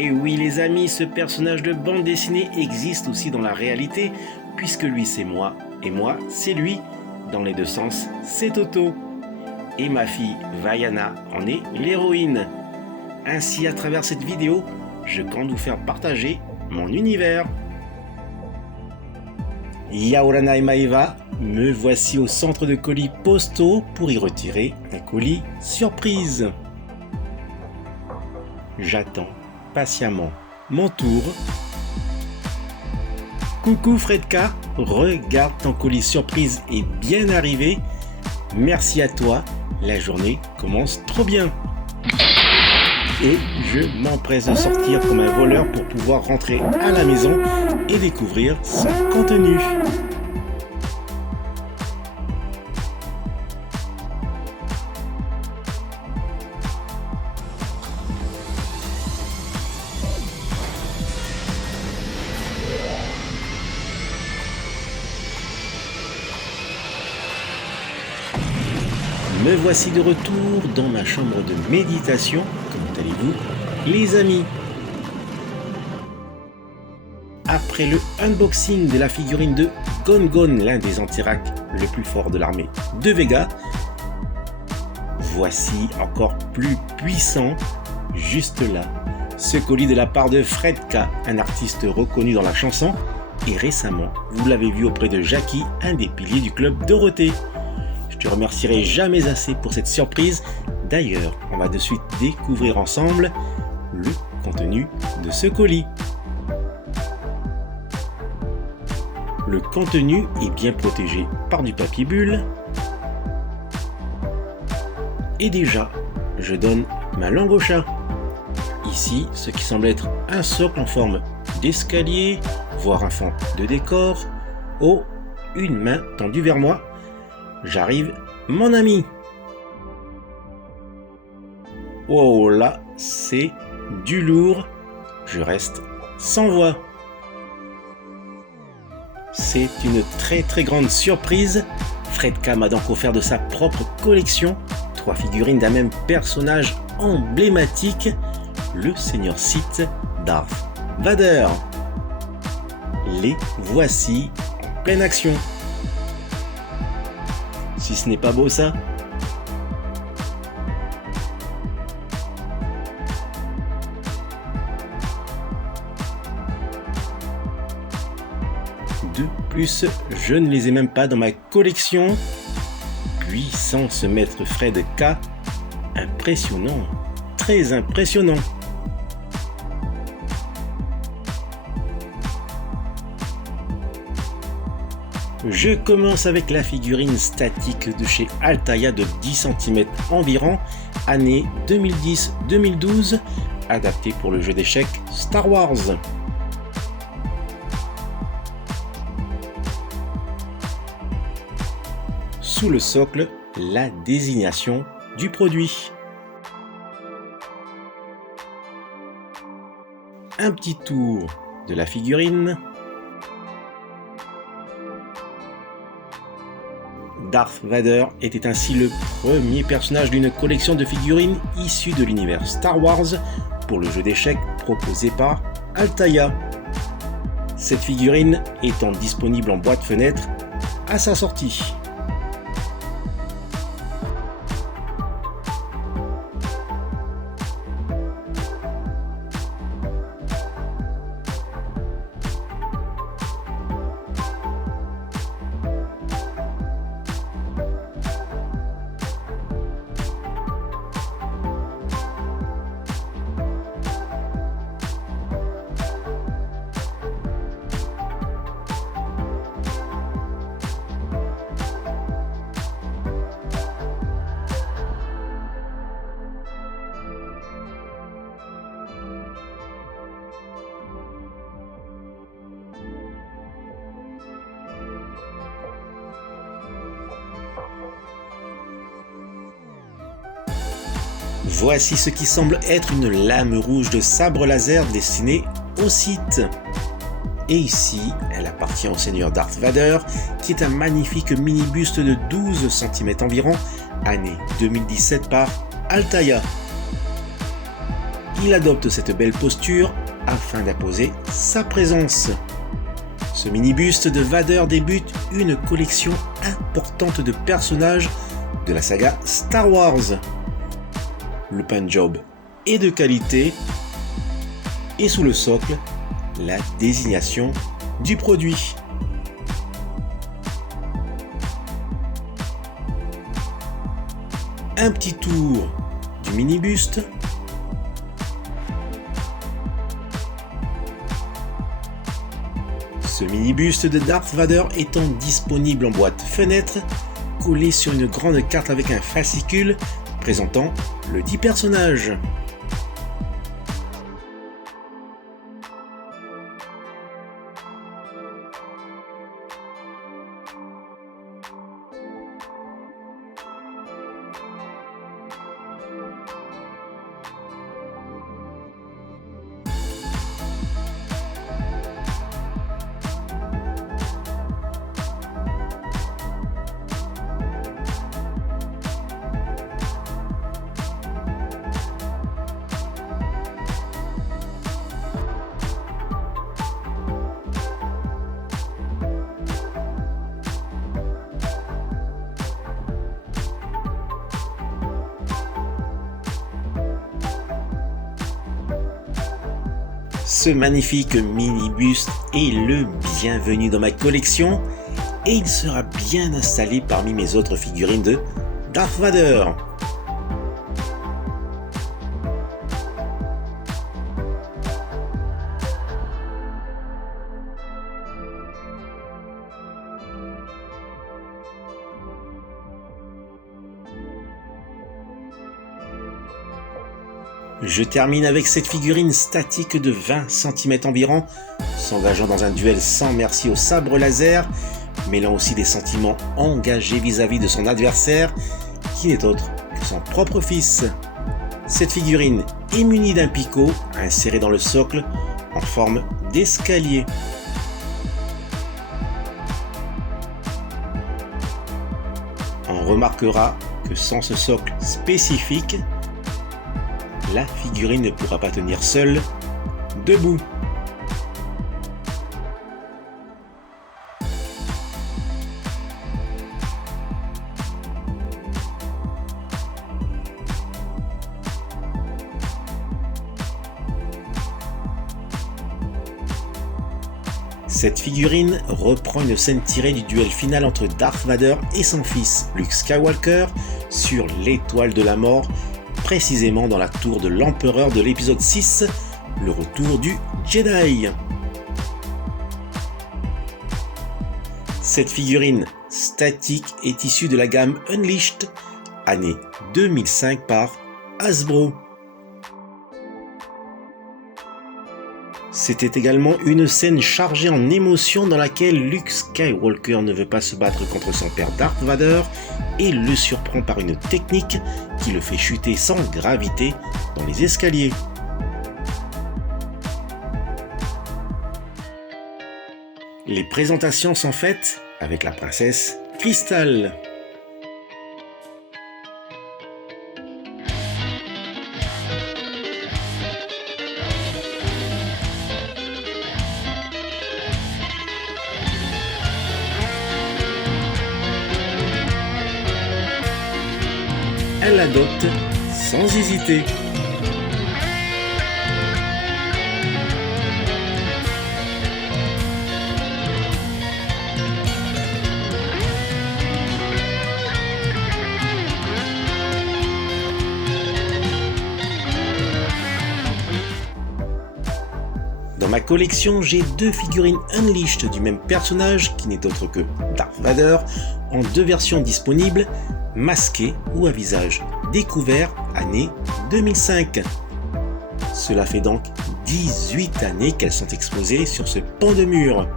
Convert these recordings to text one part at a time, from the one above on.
Et oui les amis, ce personnage de bande dessinée existe aussi dans la réalité, puisque lui c'est moi, et moi c'est lui. Dans les deux sens, c'est Toto. Et ma fille Vaiana en est l'héroïne. Ainsi, à travers cette vidéo, je compte vous faire partager mon univers. Yaorana et Maeva, me voici au centre de colis postaux pour y retirer un colis surprise. J'attends patiemment mon tour. Coucou Fredka, regarde ton colis surprise est bien arrivé. Merci à toi, la journée commence trop bien. Et je m'empresse de sortir comme un voleur pour pouvoir rentrer à la maison et découvrir son contenu. Me voici de retour dans ma chambre de méditation. Comment allez-vous, les amis? Après le unboxing de la figurine de Gon-Gon, l'un des Antiracs le plus fort de l'armée de Vega, voici encore plus puissant, juste là, ce colis de la part de Fredka, un artiste reconnu dans la chanson, et récemment, vous l'avez vu auprès de Jackie, un des piliers du club Dorothée. Je te remercierai jamais assez pour cette surprise. D'ailleurs, on va de suite découvrir ensemble le contenu de ce colis. Le contenu est bien protégé par du papier bulle. Et déjà, je donne ma langue au chat. Ici, ce qui semble être un socle en forme d'escalier, voire un fond de décor. Oh, une main tendue vers moi. J'arrive, mon ami. Oh là, c'est du lourd. Je reste sans voix. C'est une très grande surprise. Fredka m'a donc offert de sa propre collection 3 figurines d'un même personnage emblématique, le Seigneur Sith Darth Vader. Les voici en pleine action. Si ce n'est pas beau ça? De plus, je ne les ai même pas dans ma collection. Puissance maître Fredka, impressionnant, très impressionnant. Je commence avec la figurine statique de chez Altaïa de 10 cm environ, année 2010-2012, adaptée pour le jeu d'échecs Star Wars. Sous le socle, la désignation du produit. Un petit tour de la figurine. Darth Vader était ainsi le premier personnage d'une collection de figurines issues de l'univers Star Wars pour le jeu d'échecs proposé par Altaïa. Cette figurine étant disponible en boîte fenêtre à sa sortie. Voici ce qui semble être une lame rouge de sabre laser destinée au Sith. Et ici, elle appartient au Seigneur Darth Vader, qui est un magnifique mini-buste de 12 cm environ, année 2017 par Altaïa. il adopte cette belle posture afin d'imposer sa présence. Ce mini-buste de Vader débute une collection importante de personnages de la saga Star Wars. Le paint job est de qualité et sous le socle, la désignation du produit. Un petit tour du mini-buste. Ce mini-buste de Darth Vader étant disponible en boîte fenêtre, collé sur une grande carte avec un fascicule présentant le dit personnage. Ce magnifique mini-buste est le bienvenu dans ma collection et il sera bien installé parmi mes autres figurines de Darth Vader. Je termine avec cette figurine statique de 20 cm environ, s'engageant dans un duel sans merci au sabre laser, mêlant aussi des sentiments engagés vis-à-vis de son adversaire, qui n'est autre que son propre fils. Cette figurine est munie d'un picot inséré dans le socle en forme d'escalier. On remarquera que sans ce socle spécifique, la figurine ne pourra pas tenir seule, debout. Cette figurine reprend une scène tirée du duel final entre Darth Vader et son fils, Luke Skywalker, sur l'étoile de la mort, précisément dans la tour de l'empereur de l'épisode 6, le retour du Jedi. Cette figurine statique est issue de la gamme Unleashed, année 2005 par Hasbro. C'était également une scène chargée en émotions dans laquelle Luke Skywalker ne veut pas se battre contre son père Darth Vader et le surprend par une technique qui le fait chuter sans gravité dans les escaliers. Les présentations sont faites avec la princesse Crystal. Elle l'adopte sans hésiter. Dans ma collection, j'ai deux figurines Unleashed du même personnage qui n'est autre que Darth Vader en deux versions disponibles, masquées ou à visage découvert année 2005. Cela fait donc 18 années qu'elles sont exposées sur ce pan de mur.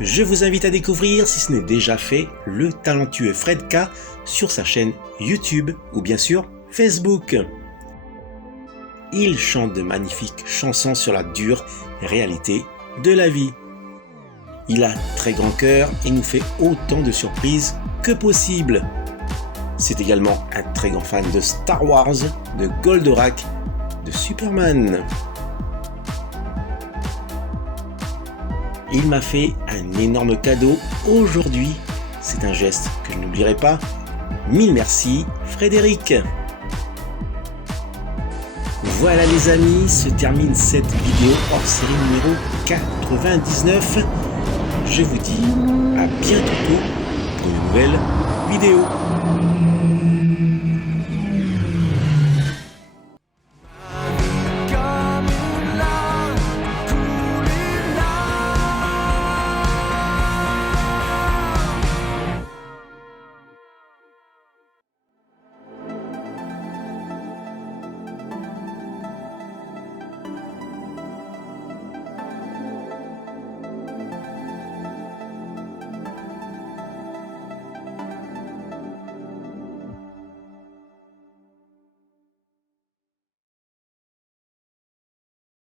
Je vous invite à découvrir, si ce n'est déjà fait, le talentueux Fredka sur sa chaîne YouTube ou bien sûr Facebook. Il chante de magnifiques chansons sur la dure réalité de la vie. Il a très grand cœur et nous fait autant de surprises que possible. C'est également un très grand fan de Star Wars, de Goldorak, de Superman. Il m'a fait un énorme cadeau aujourd'hui. C'est un geste que je n'oublierai pas. Mille merci, Frédéric. Voilà les amis, se termine cette vidéo hors série numéro 99. Je vous dis à bientôt pour une nouvelle vidéo.